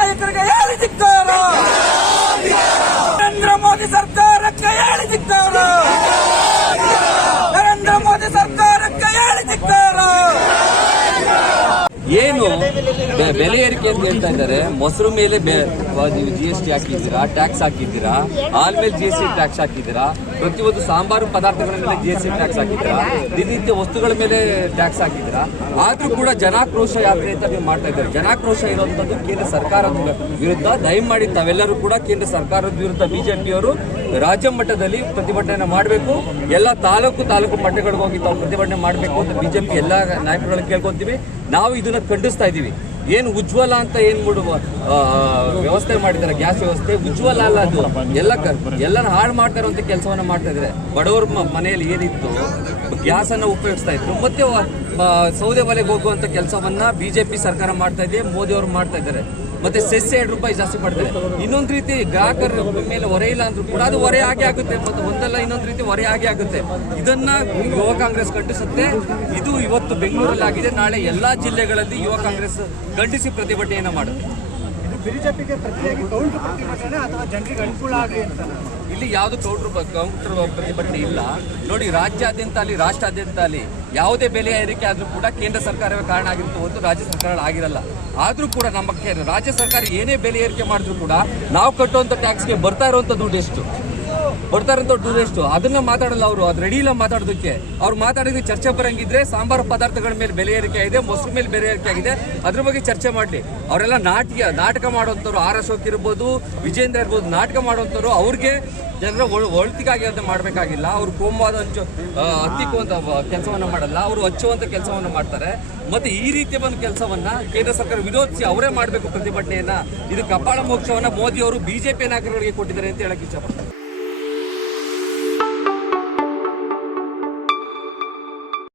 ನಾಯಕರಿಗೆ ಹೇಳಿ ಧಿಕ್ಕಾರ, ನರೇಂದ್ರ ಮೋದಿ ಸರ್ಕಾರಕ್ಕೆ ಹೇಳಿ ಧಿಕ್ಕಾರ, ನರೇಂದ್ರ ಮೋದಿ ಸರ್ಕಾರಕ್ಕೆ ಹೇಳಿ ಧಿಕ್ಕಾರ. ಏನು ಬೆಲೆ ಏರಿಕೆ ಅಂತ ಹೇಳ್ತಾ ಇದ್ದಾರೆ. ಮೊಸರು ಮೇಲೆ GST ಹಾಕಿದ್ದೀರಾ, ಟ್ಯಾಕ್ಸ್ ಹಾಕಿದ್ದೀರಾ, ಹಾಲ್ ಮೇಲೆ GST ಟ್ಯಾಕ್ಸ್ ಹಾಕಿದ್ದೀರಾ, ಪ್ರತಿಯೊಂದು ಸಾಂಬಾರು ಪದಾರ್ಥಗಳ ಮೇಲೆ GST ಟ್ಯಾಕ್ಸ್ ಹಾಕಿದ್ದೀರಾ, ದಿನನಿತ್ಯ ವಸ್ತುಗಳ ಮೇಲೆ ಟ್ಯಾಕ್ಸ್ ಹಾಕಿದ್ದೀರಾ. ಆದ್ರೂ ಕೂಡ ಜನಾಕ್ರೋಶ ಯಾತ್ರೆ ಅಂತ ನೀವು ಮಾಡ್ತಾ ಇದ್ದಾರೆ. ಜನಾಕ್ರೋಶ ಇರುವಂತದ್ದು ಕೇಂದ್ರ ಸರ್ಕಾರದ ವಿರುದ್ಧ. ದಯಮಾಡಿ ತಾವೆಲ್ಲರೂ ಕೂಡ ಕೇಂದ್ರ ಸರ್ಕಾರದ ವಿರುದ್ಧ ಬಿಜೆಪಿಯವರು ರಾಜ್ಯ ಮಟ್ಟದಲ್ಲಿ ಪ್ರತಿಭಟನೆ ಮಾಡಬೇಕು. ಎಲ್ಲ ತಾಲೂಕು ಮಟ್ಟಗಳಿಗೆ ಹೋಗಿ ತಾವು ಪ್ರತಿಭಟನೆ ಮಾಡಬೇಕು ಅಂತ ಬಿಜೆಪಿ ಎಲ್ಲ ನಾಯಕರುಗಳು ಕೇಳ್ಕೊಂತೀವಿ. ನಾವು ಇದನ್ನ ಖಂಡಿಸ್ತಾ ಇದ್ದೀವಿ. ಏನು ಉಜ್ವಲ ಅಂತ ಏನ್ ವ್ಯವಸ್ಥೆ ಮಾಡಿದ್ದಾರೆ, ಗ್ಯಾಸ್ ವ್ಯವಸ್ಥೆ ಉಜ್ವಲ ಅಲ್ಲ, ಅದು ಎಲ್ಲನ ಹಾಳು ಮಾಡ್ತಾ ಇರುವಂತ ಕೆಲಸವನ್ನ ಮಾಡ್ತಾ ಇದ್ದಾರೆ. ಬಡವರ ಮನೆಯಲ್ಲಿ ಏನಿತ್ತು ಗ್ಯಾಸ್ ಅನ್ನ ಉಪಯೋಗಿಸ್ತಾ ಇದ್ರು, ಮತ್ತೆ ಸೌದೆ ಒಲೆಗೆ ಹೋಗುವಂತ ಕೆಲಸವನ್ನ ಬಿಜೆಪಿ ಸರ್ಕಾರ ಮಾಡ್ತಾ ಇದೆ, ಮೋದಿ ಅವರು ಮಾಡ್ತಾ ಇದ್ದಾರೆ. ಮತ್ತೆ ಸೆಸ್ ₹2 ಜಾಸ್ತಿ ಮಾಡ್ತಾರೆ. ಇನ್ನೊಂದು ರೀತಿ ಗ್ರಾಹಕರ ಮೇಲೆ ಹೊರೆ ಇಲ್ಲ ಅಂದ್ರೂ ಕೂಡ ಅದು ಹೊರೆ ಆಗೇ ಆಗುತ್ತೆ. ಮತ್ತೆ ಒಂದಲ್ಲ ಇನ್ನೊಂದು ರೀತಿ ಹೊರೆ ಆಗೇ ಆಗುತ್ತೆ. ಇದನ್ನ ಯುವ ಕಾಂಗ್ರೆಸ್ ಖಂಡಿಸುತ್ತೆ. ಇದು ಇವತ್ತು ಬೆಂಗಳೂರಲ್ಲಿ ಆಗಿದೆ, ನಾಳೆ ಎಲ್ಲಾ ಜಿಲ್ಲೆಗಳಲ್ಲಿ ಯುವ ಕಾಂಗ್ರೆಸ್ ಖಂಡಿಸಿ ಪ್ರತಿಭಟನೆಯನ್ನ ಮಾಡುತ್ತೆ. ಬಿಜೆಪಿಗೆ ಪ್ರತಿಯಾಗಿ ಕೌಂಟರ್ ಪ್ರತಿಭಟನೆ ಅಥವಾ ಜನರಿಗೆ ಅನುಕೂಲ ಆಗಲಿ ಅಂತ ಇಲ್ಲಿ ಯಾವುದು ಕೌಂಟರ್ ಪ್ರತಿಭಟನೆ ಇಲ್ಲ. ನೋಡಿ, ರಾಜ್ಯಾದ್ಯಂತ ಅಲ್ಲಿ ರಾಷ್ಟ್ರಾದ್ಯಂತ ಅಲ್ಲಿ ಯಾವುದೇ ಬೆಲೆ ಏರಿಕೆ ಆದ್ರೂ ಕೂಡ ಕೇಂದ್ರ ಸರ್ಕಾರವೇ ಕಾರಣ ಆಗಿರುತ್ತೆ ಹೊರತು ರಾಜ್ಯ ಸರ್ಕಾರ ಆಗಿರಲ್ಲ. ಆದ್ರೂ ಕೂಡ ನಮ್ಮ ರಾಜ್ಯ ಸರ್ಕಾರ ಏನೇ ಬೆಲೆ ಏರಿಕೆ ಮಾಡಿದ್ರು ಕೂಡ ನಾವು ಕಟ್ಟುವಂತ ಟ್ಯಾಕ್ಸ್ಗೆ ಬರ್ತಾ ಇರುವಂತ ದುಡ್ಡು ಎಷ್ಟು, ಅದನ್ನ ಮಾತಾಡಲ್ಲ ಅವರು. ಅದು ರೆಡಿ ಇಲ್ಲ ಮಾತಾಡೋದಕ್ಕೆ. ಅವ್ರು ಮಾತಾಡಿದ್ರೆ ಚರ್ಚೆ ಬರಂಗಿದ್ರೆ ಸಾಂಬಾರು ಪದಾರ್ಥಗಳ ಮೇಲೆ ಬೆಲೆ ಏರಿಕೆ ಆಗಿದೆ, ಮೊಸರು ಮೇಲೆ ಬೆಲೆ ಏರಿಕೆ ಆಗಿದೆ, ಅದ್ರ ಬಗ್ಗೆ ಚರ್ಚೆ ಮಾಡಲಿ. ಅವರೆಲ್ಲ ನಾಟಕ ಮಾಡುವಂಥವ್ರು, ಆರ್ ಅಶೋಕ್ ಇರ್ಬೋದು, ವಿಜೇಂದ್ರ ಇರ್ಬೋದು, ನಾಟಕ ಮಾಡುವಂಥವ್ರು. ಅವ್ರಿಗೆ ಜನರ ಒಳ್ತಿಗಾಗಿ ಅಂತ ಮಾಡಬೇಕಾಗಿಲ್ಲ. ಅವರು ಕೋಮವಾದ ಹತ್ತಿಕ್ಕುವಂತ ಕೆಲಸವನ್ನ ಮಾಡಲ್ಲ, ಅವರು ಹಚ್ಚುವಂತ ಕೆಲಸವನ್ನ ಮಾಡ್ತಾರೆ. ಮತ್ತೆ ಈ ರೀತಿಯ ಒಂದು ಕೆಲಸವನ್ನ ಕೇಂದ್ರ ಸರ್ಕಾರ ವಿರೋಧಿಸಿ ಅವರೇ ಮಾಡಬೇಕು ಪ್ರತಿಭಟನೆಯನ್ನ. ಇದು ಕಪಾಳ ಮೋಕ್ಷವನ್ನ ಮೋದಿ ಅವರು ಬಿಜೆಪಿ ನಾಯಕರಿಗೆ ಕೊಟ್ಟಿದ್ದಾರೆ ಅಂತ ಹೇಳಕ್ ಇಷ್ಟಪಡ್ತಾರೆ.